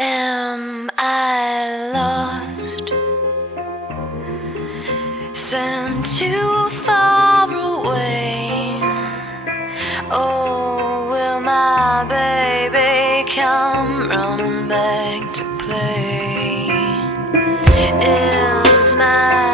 Am I lost? Sent too far away? Oh, will my baby come running back to play? Is my